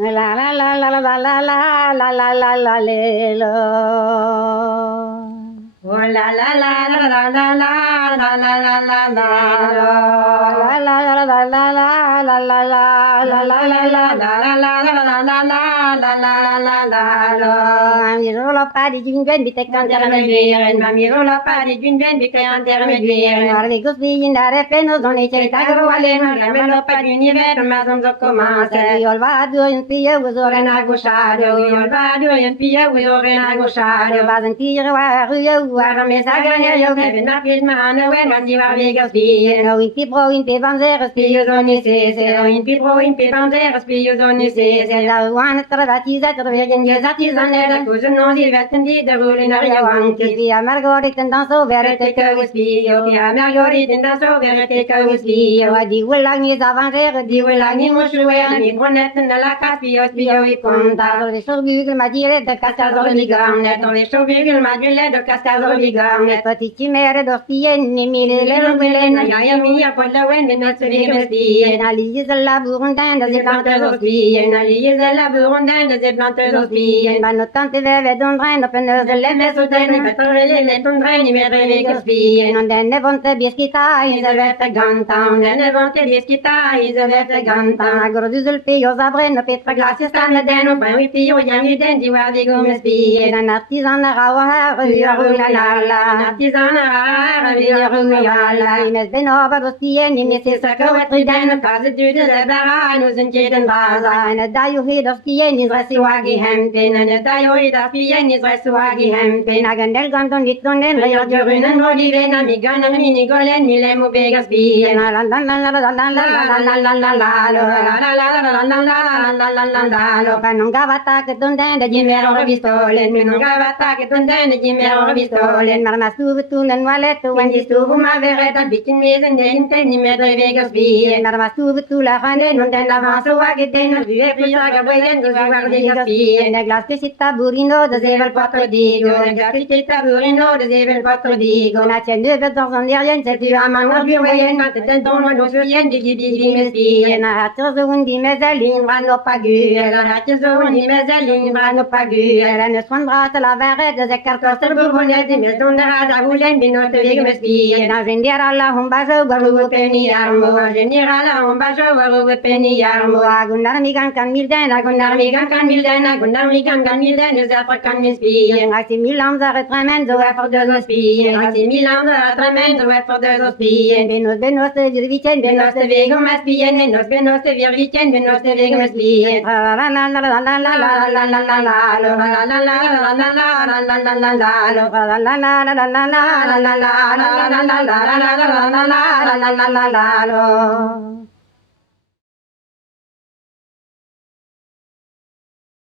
La la la la la la la la la la la le lo. Oh la la la la la la la la la la la la lo. La la la la la la la la la la la la la lo. Mi rolo pari jingen bi tek kan terme Intermedieren, mamiro la pari giungen di che intermedieren. Guardi così indare peno zoni c'è Tagro aleno, ramelo per l'universo, ma non so come se. io al vado in pia usore Orena gusciario, io vado in pia, orena gusciario. va sentire io Guarda me saganya, io che venna filmano, e non si va via spie. no in pipro in pevanzere Spio zoni sese, in pipro, in pipanzera, spio zoni sese. la guana travatiza Vegen gesati zanera, così non si vetten di da vulinaria anche. via Margherita danzo Verete verete che spio, che a Margherita in danzo, verete che spio. di quella mi avanzere Di quella ni mushuela, ni bonetta nella caspio, spio i conta. le sorgugel ma dire da Cascasolo di gamne, dove so vive il magile do cascasolo di gamne. patici mere do stieni mille Le rovelena, ya mia, poi la wende na sveghe spie. na lise la burundanda Des planteuses spie, na lies la burundende, des planteuses spie. vanno tante veve d'ondreno penose Le messo tenne, petrole, le tondreni, me revega spie. non denne vonte bieschita Is a vette ganta, ne vonte diskita, is a vette ganta. agrodusel pio zabreno petra Glasse stanno dentro, poi mi pio, gli anni denti, guardi come spie. un artisana rauha Via rulalala, artisana, via rulalala. in es benova do stieni mi Se sacco e trident, case du de bara, nous in jeden baza. ne daio he do stieni Resi wagi hempen, ne daio i da fien, is resi wagi hempen. nagandel gandon littonen Io giornen voli vena, mi gana mini golen, mi lemo bega spien. la la la la la la la la non gavata che dondende Jimero vistolen, mi non gavata che tondene, Jimero vistolen. marma su tu nel waletto Quando stuvo ma verreta, bitin mesen dente, ni me vega spien. marma su tu la Quando non ten l'avanzo a che tenne, vive prisa che voglien, tu guardi che spien. ne glas che si taburino da Deve il potro digo, le gatti taburino, deve il potro digo. na cende ve dans un derien Se tu a man più voglien, ma te tenton non so rien di me spien. na hatto un di mezelin Vanno pagu, la hatzo ni mezelin, vanno pagu. ne sondra la vere de zekar Costa burbone di me dondera da vulen, bino te vega me spien. na zendiera la humbazo Waru penny armo, generala on bajo, waru penny armo. agunar mi gan kan milden Agunar mi gan kan milden, is African mis spien. na si milam za retremendo For de spien, asi milan da tremendo, for de spien. benos de virvicen Benos te vego mas spien, nos benos te virvicen, benos te vego mas spien. la la la la la la la la La la la la la, la la la la la la la la la la la la. la la la la la la la La la la la la la la la la la la la la la la la la.